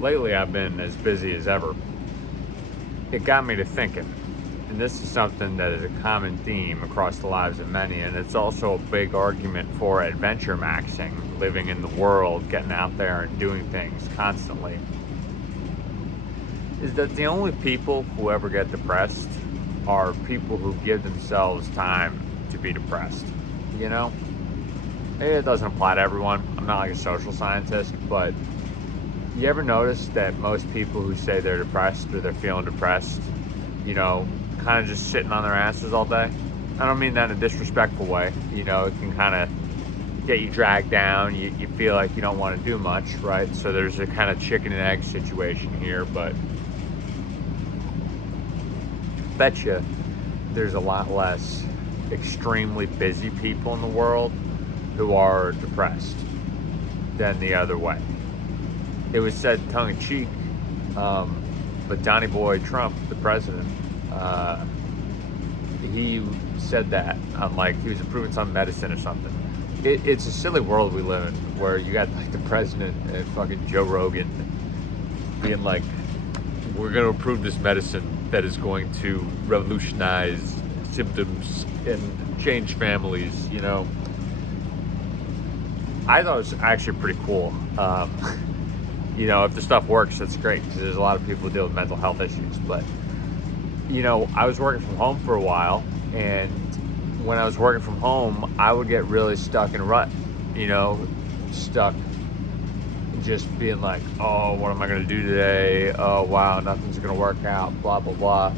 lately I've been as busy as ever. It got me to thinking, and this is something that is a common theme across the lives of many, and it's also a big argument for adventure maxing, living in the world, getting out there and doing things constantly, is that the only people who ever get depressed are people who give themselves time to be depressed. You know? Maybe it doesn't apply to everyone. I'm not like a social scientist, but you ever notice that most people who say they're depressed or they're feeling depressed, kind of just sitting on their asses all day? I don't mean that in a disrespectful way. It can kind of get you dragged down. You feel like you don't want to do much, right? So there's a kind of chicken and egg situation here, but bet you there's a lot less extremely busy people in the world who are depressed than the other way. It was said tongue-in-cheek, but Donnie Boy Trump, the president, he said that on, like, he was improving some medicine or something. It's a silly world we live in, where you got like the president and fucking Joe Rogan being like, we're going to approve this medicine that is going to revolutionize symptoms and change families. I thought it was actually pretty cool. If the stuff works, that's great, because there's a lot of people who deal with mental health issues. But, I was working from home for a while, and when I was working from home, I would get really stuck in a rut, stuck just being like, oh, what am I going to do today? Oh, wow, nothing's going to work out, blah, blah, blah.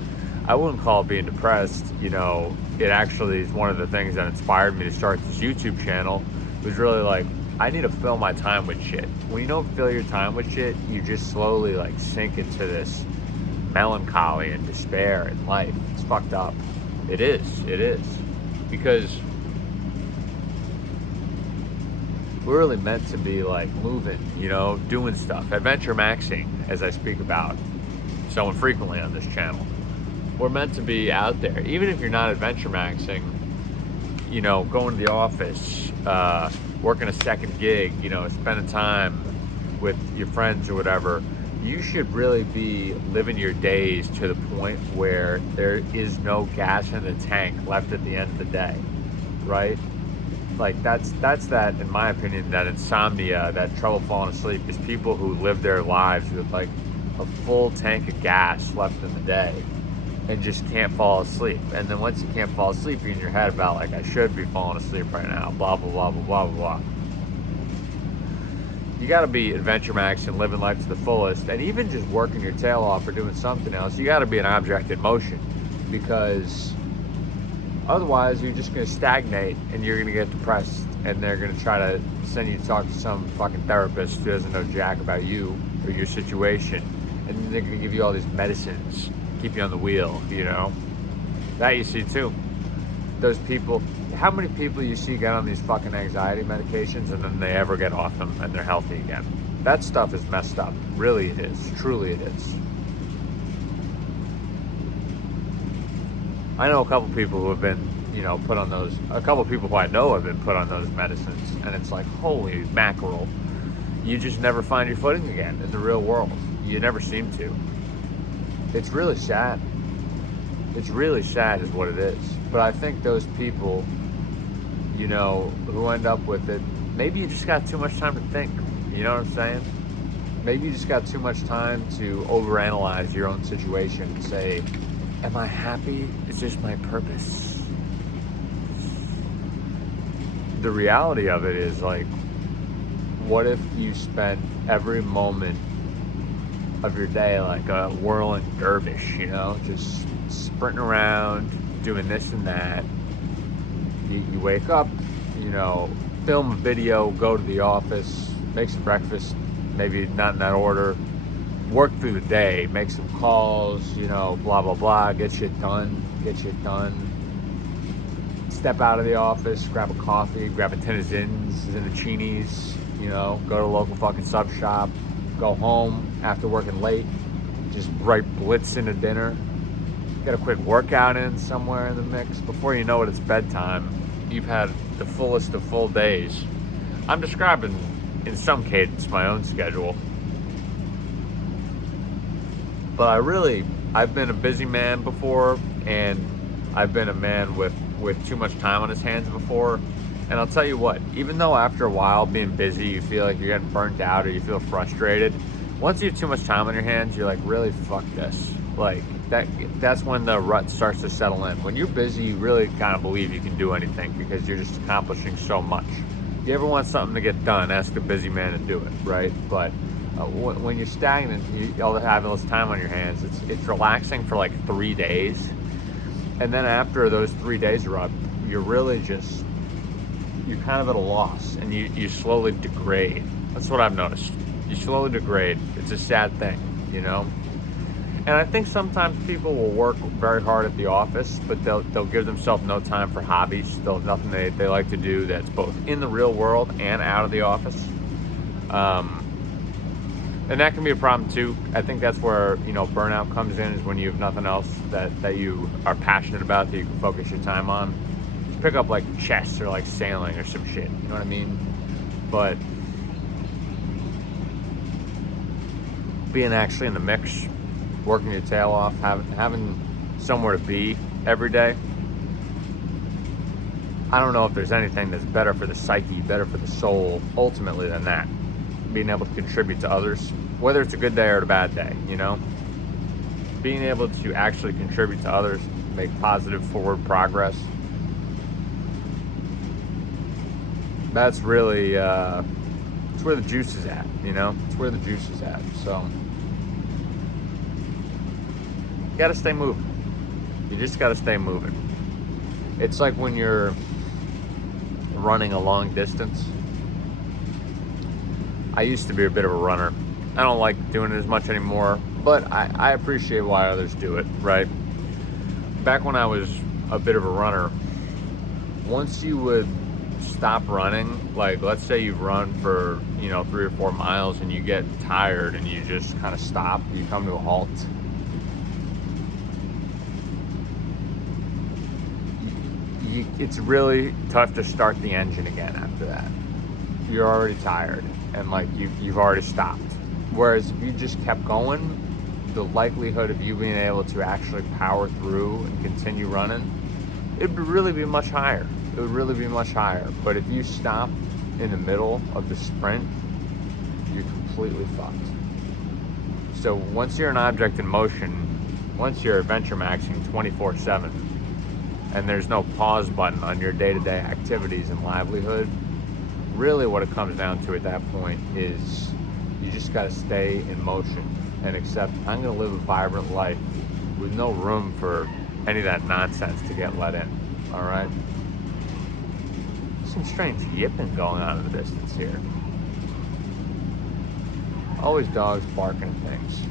I wouldn't call it being depressed. It actually is one of the things that inspired me to start this YouTube channel. It was really like, I need to fill my time with shit. When you don't fill your time with shit, you just slowly like sink into this melancholy and despair in life. It's fucked up. It is. Because we're really meant to be like moving, doing stuff. Adventure maxing, as I speak about so infrequently on this channel. We're meant to be out there. Even if you're not adventure maxing, going to the office, working a second gig, spending time with your friends or whatever, you should really be living your days to the point where there is no gas in the tank left at the end of the day, right? Like that's that, in my opinion, that insomnia, that trouble falling asleep, is people who live their lives with like a full tank of gas left in the day and just can't fall asleep. And then once you can't fall asleep, you're in your head about like, I should be falling asleep right now, blah, blah, blah, blah, blah, blah. You gotta be adventure max and living life to the fullest, and even just working your tail off or doing something else. You gotta be an object in motion, because otherwise you're just gonna stagnate and you're gonna get depressed, and they're gonna try to send you to talk to some fucking therapist who doesn't know jack about you or your situation, and then they're gonna give you all these medicines, keep you on the wheel, That you see too. Those people, how many people you see get on these fucking anxiety medications and then they ever get off them and they're healthy again? That stuff is messed up. Really it is. Truly it is. I know a couple people who have been, put on those, a couple people who I know have been put on those medicines, and it's like, holy mackerel. You just never find your footing again in the real world. You never seem to. It's really sad. It's really sad is what it is. But I think those people, who end up with it, maybe you just got too much time to think. You know what I'm saying? Maybe you just got too much time to overanalyze your own situation and say, am I happy? Is this my purpose? The reality of it is, like, what if you spent every moment of your day like a whirling dervish, just sprinting around, doing this and that. You wake up, film a video, go to the office, make some breakfast, maybe not in that order, work through the day, make some calls, blah, blah, blah, get shit done, step out of the office, grab a coffee, grab a tin of Zins, Zinnichinis, go to a local fucking sub shop, go home after working late, just right blitz into dinner, get a quick workout in somewhere in the mix. Before you know it, it's bedtime. You've had the fullest of full days. I'm describing in some cadence my own schedule. But I've been a busy man before, and I've been a man with too much time on his hands before. And I'll tell you what, even though after a while being busy, you feel like you're getting burnt out or you feel frustrated, once you have too much time on your hands, you're like, really, fuck this. Like, that's when the rut starts to settle in. When you're busy, you really kind of believe you can do anything because you're just accomplishing so much. If you ever want something to get done, ask a busy man to do it, right? But when you're stagnant, you'll have all this time on your hands. It's relaxing for like 3 days. And then after those 3 days are up, you're really just, you're kind of at a loss, and you slowly degrade. That's what I've noticed. You slowly degrade. It's a sad thing, you know? And I think sometimes people will work very hard at the office, but they'll give themselves no time for hobbies. They'll have nothing they like to do that's both in the real world and out of the office. And that can be a problem too. I think that's where, you know, burnout comes in, is when you have nothing else that you are passionate about that you can focus your time on. Just pick up like chess or like sailing or some shit, you know what I mean? But being actually in the mix, working your tail off, having somewhere to be every day, I don't know if there's anything that's better for the psyche, better for the soul, ultimately, than that. Being able to contribute to others, whether it's a good day or a bad day, you know? Being able to actually contribute to others, make positive forward progress. That's really, it's where the juice is at, you know? It's where the juice is at, so. You gotta stay moving. You just gotta stay moving. It's like when you're running a long distance. I used to be a bit of a runner. I don't like doing it as much anymore, but I appreciate why others do it, right? Back when I was a bit of a runner, once you would stop running, like let's say you've run for, you know, 3 or 4 miles and you get tired and you just kind of stop, you come to a halt. It's really tough to start the engine again after that. You're already tired and like you've already stopped. Whereas if you just kept going, the likelihood of you being able to actually power through and continue running, it would really be much higher. It would really be much higher. But if you stop in the middle of the sprint, you're completely fucked. So once you're an object in motion, once you're adventure maxing 24/7, and there's no pause button on your day-to-day activities and livelihood, really what it comes down to at that point is you just got to stay in motion and accept, I'm going to live a vibrant life with no room for any of that nonsense to get let in, all right? Some strange yipping going on in the distance here. Always dogs barking at things.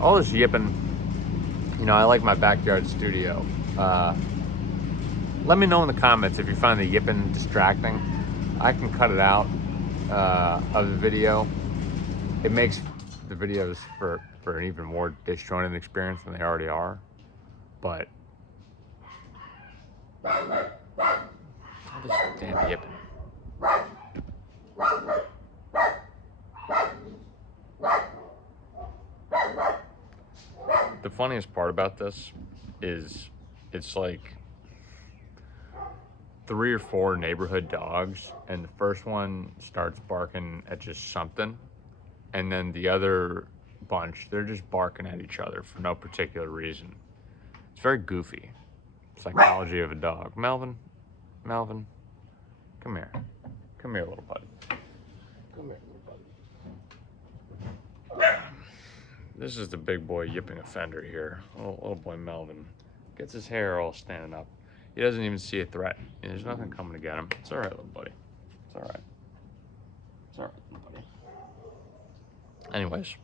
All this yipping, you know, I like my backyard studio. Let me know in the comments if you find the yipping distracting. I can cut it out of the video. It makes the videos for an even more disjointed experience than they already are. But all this damn yipping. The funniest part about this is it's like 3 or 4 neighborhood dogs, and the first one starts barking at just something, and then the other bunch, they're just barking at each other for no particular reason. It's very goofy. Psychology of a dog. Melvin, come here. Come here, little buddy. Come here, little buddy. This is the big boy yipping offender here. Little boy Melvin. Gets his hair all standing up. He doesn't even see a threat. There's nothing coming to get him. It's all right, little buddy. It's all right. It's all right, little buddy. Anyways,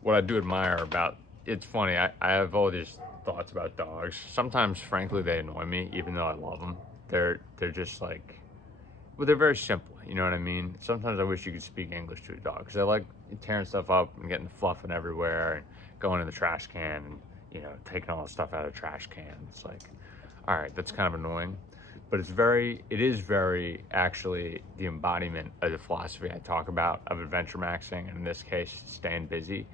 what I do admire about, it's funny, I have all these thoughts about dogs. Sometimes, frankly, they annoy me, even though I love them. They're just like, well, they're very simple, you know what I mean? Sometimes I wish you could speak English to a dog, because they like tearing stuff up and getting fluffing everywhere and going in the trash can and, you know, taking all the stuff out of the trash can. It's like, all right, that's kind of annoying. But it is very actually the embodiment of the philosophy I talk about of adventure maxing, and in this case, staying busy,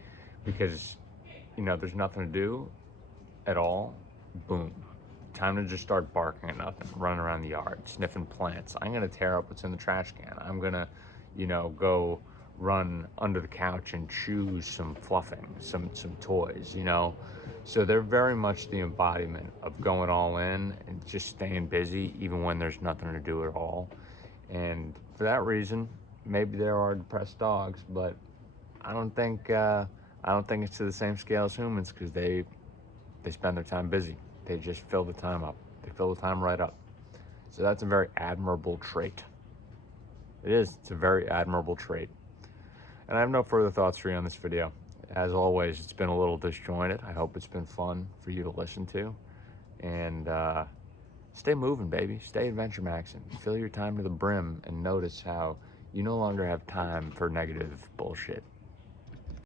because, you know, there's nothing to do at all. Boom. Time to just start barking at nothing, running around the yard, sniffing plants. I'm gonna tear up what's in the trash can. I'm gonna, you know, go run under the couch and choose some fluffing, some toys, you know. So they're very much the embodiment of going all in and just staying busy even when there's nothing to do at all. And for that reason, maybe there are depressed dogs, but I don't think it's to the same scale as humans, because they spend their time busy. They just fill the time up. They fill the time right up. So that's a very admirable trait. It is. It's a very admirable trait. And I have no further thoughts for you on this video. As always, it's been a little disjointed. I hope it's been fun for you to listen to. And stay moving, baby. Stay adventure maxing. Fill your time to the brim and notice how you no longer have time for negative bullshit.